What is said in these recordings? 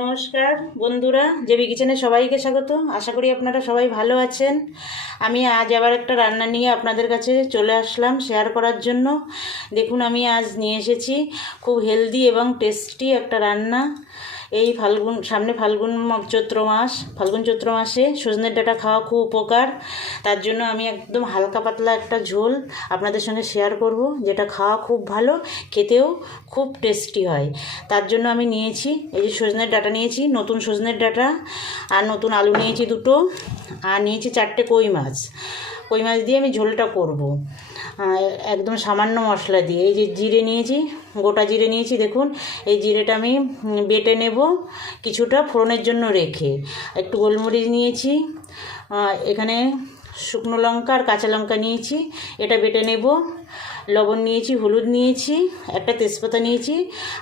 নমস্কার বন্ধুরা, জেবি কিচেনে সবাইকে স্বাগত। আশা করি আপনারা সবাই ভালো আছেন। আমি আজ আবার একটা রান্না নিয়ে আপনাদের কাছে চলে আসলাম শেয়ার করার জন্য। দেখুন, আমি আজ নিয়ে এসেছি খুব হেলদি এবং টেস্টি একটা রান্না। এই সামনে ফাল্গুন চৈত্র মাসে সজনের ডাঁটা খাওয়া খুব উপকার। তার জন্য আমি একদম হালকা পাতলা একটা ঝোল আপনাদের সঙ্গে শেয়ার করব, যেটা খাওয়া খুব ভালো, খেতেও খুব টেস্টি হয়। তার জন্য আমি নিয়েছি এই যে সজনের ডাঁটা নিয়েছি, নতুন সজনের ডাঁটা, আর নতুন আলু নিয়েছি দুটো, আর নিয়েছি 4টে কই মাছ দিয়ে আমি ঝোলটা করব একদম সামান্য মশলা দিয়ে। এই যে জিরে নিয়েছি, গোটা জিরে নিয়েছি, দেখুন এই জিরেটা আমি বেটে নেব কিছুটা ফোড়নের জন্য রেখে। একটু গোলমরিচ নিয়েছি, এখানে শুকনো লঙ্কা আর কাঁচা লঙ্কা নিয়েছি, এটা বেটে নেব। লবণ নিয়েছি, হলুদ নিয়েছি, একটা তেজপাতা নিয়েছি।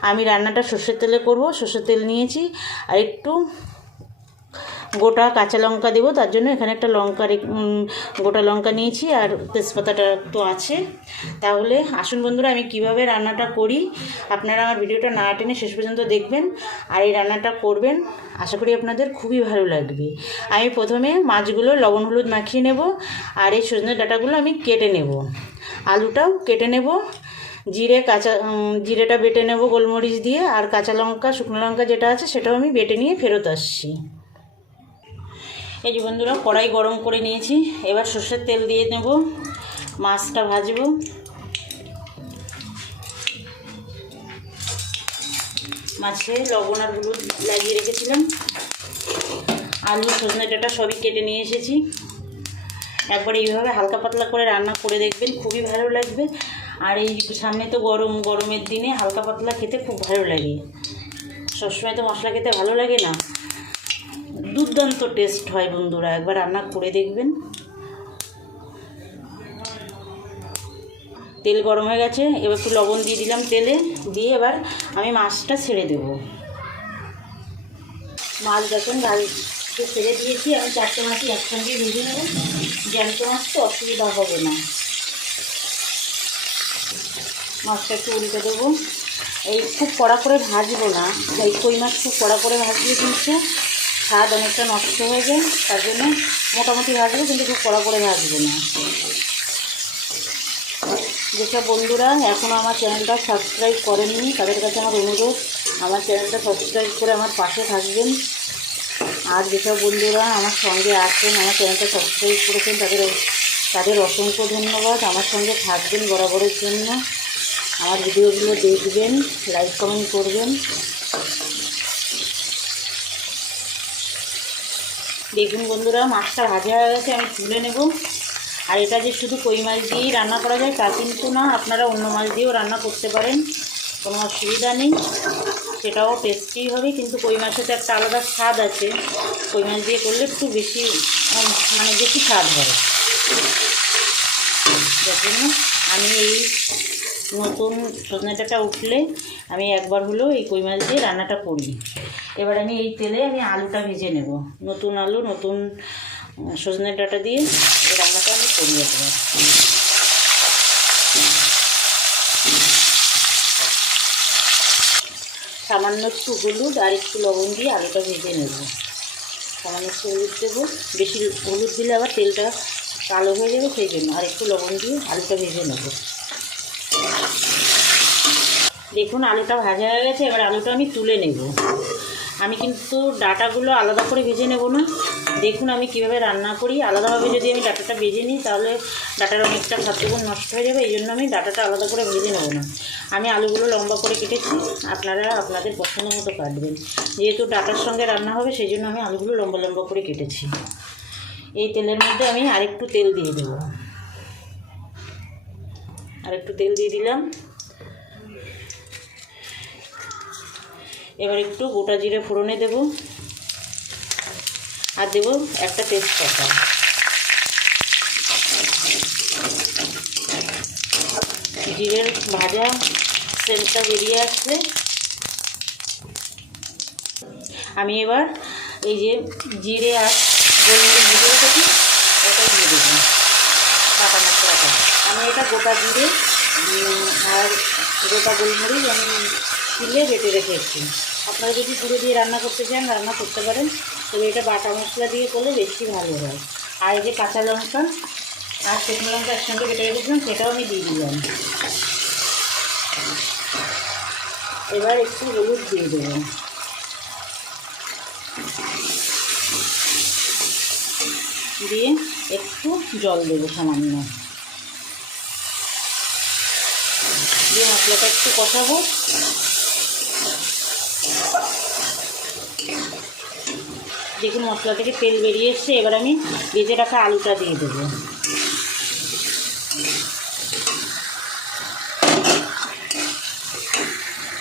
আমি রান্নাটা সর্ষের তেলে করব, সর্ষের তেল নিয়েছি, আর একটু গোটা কাঁচা লঙ্কা দেবো, তার জন্য এখানে একটা গোটা লঙ্কা নিয়েছি, আর তেজপাতাটা তো আছে। তাহলে আসুন বন্ধুরা, আমি কিভাবে রান্নাটা করি আপনারা আমার ভিডিওটা না টেনে শেষ পর্যন্ত দেখবেন, আর এই রান্নাটা করবেন। আশা করি আপনাদের খুবই ভালো লাগবে। আমি প্রথমে মাছগুলো লবণ হলুদ মাখিয়ে নেব, আর এই সজনের ডাঁটাগুলো আমি কেটে নেব, আলুটাও কেটে নেব। জিরেটা বেটে নেব গোলমরিচ দিয়ে, আর কাঁচা লঙ্কা শুকনো লঙ্কা যেটা আছে সেটাও আমি বেটে নিয়ে ফেরত আসছি। এই যে বন্ধুরা, কড়াই গরম করে নিয়েছি, এবার সর্ষের তেল দিয়ে নেব, মাছটা ভাজবো। মাছে লবণ আর হলুদ লাগিয়ে রেখেছিলাম, আলু সজনে ডাঁটা সবই কেটে নিয়ে এসেছি। একবার এইভাবে হালকা পাতলা করে রান্না করে দেখবেন, খুবই ভালো লাগবে। আর এই সামনে তো গরমের দিনে হালকা পাতলা খেতে খুব ভালো লাগে। সবসময় তো মশলা খেতে ভালো লাগে না, দুর্দান্ত টেস্ট হয় বন্ধুরা, একবার রান্না করে দেখবেন। তেল গরম হয়ে গেছে, এবার একটু লবণ দিয়ে দিলাম তেলে, দিয়ে এবার আমি মাছটা ছেড়ে দেব। মাছ দেখুন ভাজতে ছেড়ে দিয়েছি, আমি 4টে মাছই একসঙ্গে ভেজে নেব, জ্যান্ত মাছ তো অসুবিধা হবে না। মাছটা একটু উল্টে দেবো। এই খুব কড়া করে ভাজবো না, এই কই মাছ খুব কড়া করে ভাজলে কিন্তু স্বাদ অনেকটা নষ্ট হয়ে যায়, তার জন্য মোটামুটি ভাজবো, কিন্তু খুব কড়া করে ভাজবো না। যেসব বন্ধুরা এখনও আমার চ্যানেলটা সাবস্ক্রাইব করেননি, তাদের কাছে আমার অনুরোধ, আমার চ্যানেলটা সাবস্ক্রাইব করে আমার পাশে থাকবেন। আর যেসব বন্ধুরা আমার সঙ্গে আছেন, আমার চ্যানেলটা সাবস্ক্রাইব করেছেন, তাদের অসংখ্য ধন্যবাদ। আমার সঙ্গে থাকবেন বরাবরের জন্য, আমার ভিডিওগুলো দেখবেন, লাইক কমেন্ট করবেন। দেখুন বন্ধুরা, মাছটা ভাজা হয়ে গেছে, আমি তুলে নেব। আর এটা যে শুধু কই মাছ দিয়েই রান্না করা যায় তা কিন্তু না, আপনারা অন্য মাছ দিয়েও রান্না করতে পারেন, কোনো অসুবিধা নেই, সেটাও টেস্টি হবে। কিন্তু কই মাছের তো একটা আলাদা স্বাদ আছে, কই মাছ দিয়ে করলে একটু বেশি বেশি স্বাদ হয়। যার জন্য আমি এই নতুন সজনে ডাঁটা উঠলে আমি একবার হলেও এই কই মাছ দিয়ে রান্নাটা করি। এবার আমি এই তেলে আলুটা ভেজে নেব, নতুন আলু নতুন সজনে ডাঁটা দিয়ে এই রান্নাটা আমি করি। একবার সামান্য একটু হলুদ আর একটু লবণ দিয়ে আলুটা ভেজে নেব। সামান্য একটু হলুদ দেবো, বেশি হলুদ দিলে আবার তেলটা কালো হয়ে যাবে, সেই জন্য আর একটু লবণ দিয়ে আলুটা ভেজে নেব। দেখুন আলুটা ভাজা হয়ে গেছে, এবার আলুটা আমি তুলে নেব। আমি কিন্তু ডাঁটাগুলো আলাদা করে ভেজে নেব না। দেখুন আমি কিভাবে রান্না করি, আলাদাভাবে যদি আমি ডাঁটাটা ভেজে নিই তাহলে ডাঁটার অনেকটা খাদ্যগুণ নষ্ট হয়ে যাবে, এই জন্য আমি ডাঁটাটা আলাদা করে ভেজে নেব না। আমি আলুগুলো লম্বা করে কেটেছি, আপনারা আপনাদের পছন্দ মতো কাটবেন। যেহেতু ডাঁটার সঙ্গে রান্না হবে সেই জন্য আমি আলুগুলো লম্বা লম্বা করে কেটেছি। এই তেলের মধ্যে আমি আরেকটু তেল দিয়ে দেবো, আরেকটু তেল দিয়ে দিলাম। এবার একটু গোটা জিরে ফোড়নে দেব, আর দেব একটা তেজপাতা। জিরের ভাজা সেন্টটা বেরিয়ে আসলে আমি এবার এই যে জিরে আর গোলমরিচ ভেজে রেখেছি ওটা দিয়ে দেবো, বাটা মশলাটা। আমি এটা গোটা জিরে আর গোটা গোলমরিচ আমি তুলে বেটে রেখেছি, আপনারা যদি পুরো দিয়ে রান্না করতে চান রান্না করতে পারেন, তবে এটা বাটা মশলা দিয়ে করলে বেশি ভালো হয়। আর এই যে কাঁচা লঙ্কা আর শুকনো লঙ্কা একসঙ্গে কেটে রেখেছিলাম, সেটাও আমি দিয়ে দিলাম। এবার একটু হলুদ দিয়ে দেবো, দিয়ে একটু জল দেবো সামান্য, দিয়ে মশলাটা একটু কষাবো। দেখুন মশলা থেকে তেল বেরিয়ে এসছে। এবার আমি ভেজে রাখা আলুটা দিয়ে দেবো।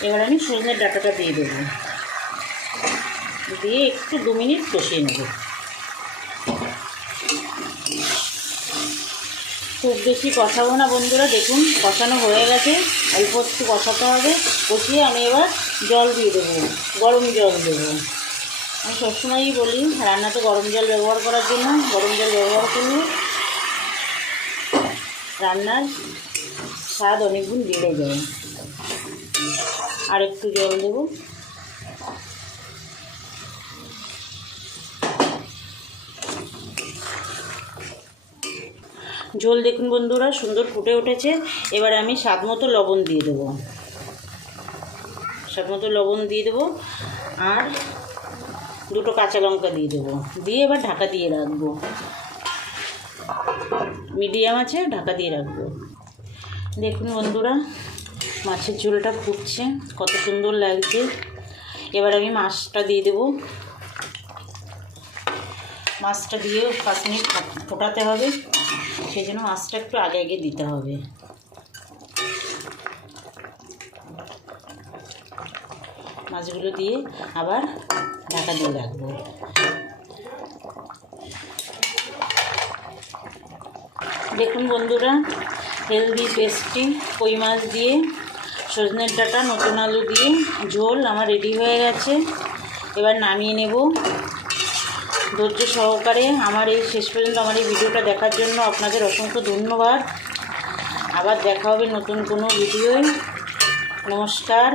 এবার আমি সজনের ডাঁটাটা দিয়ে দেবো, দিয়ে একটু 2 মিনিট কষিয়ে নেব। খুব বেশি কষাবো না বন্ধুরা, দেখুন কষানো হয়ে গেছে, অল্প একটু কষাতে হবে। কষিয়ে আমি এবার জল দিয়ে দেবো, গরম জল দেবো। আমি সবসময়ই বলি রান্নাতে গরম জল ব্যবহার করার জন্য। গরম জল ব্যবহার করলে রান্নার স্বাদ অনেক গুণ বেড়ে যায়। আর একটু জল দেবো। ঝোল দেখুন বন্ধুরা সুন্দর ফুটে উঠেছে। এবার আমি স্বাদ মতো লবণ দিয়ে দেবো, স্বাদ মতো লবণ দিয়ে দেবো, আর 2টো কাঁচা লঙ্কা দিয়ে দেবো। দিয়ে এবার ঢাকা দিয়ে রাখবো, মিডিয়াম আছে ঢাকা দিয়ে রাখবো। দেখুন বন্ধুরা মাছের ঝোলটা ফুটছে, কত সুন্দর লাগছে। এবার আমি মাছটা দিয়ে দেবো। মাছটা দিয়েও 5 মিনিট ফোটাতে হবে, সেই জন্য মাছটা একটু আগে আগে দিতে হবে। মাছগুলো দিয়ে আবার ঢাকা দিয়ে রাখবো। দেখুন বন্ধুরা হেলদি টেস্টি কই মাছ দিয়ে সজনের ডাঁটা নতুন আলু দিয়ে ঝোল আমার রেডি হয়ে গেছে। এবার নামিয়ে নেব। ধৈর্য সহকারে আমার এই শেষ পর্যন্ত আমার এই ভিডিওটা দেখার জন্য আপনাদের অসংখ্য ধন্যবাদ। আবার দেখা হবে নতুন কোনো ভিডিওয়। নমস্কার।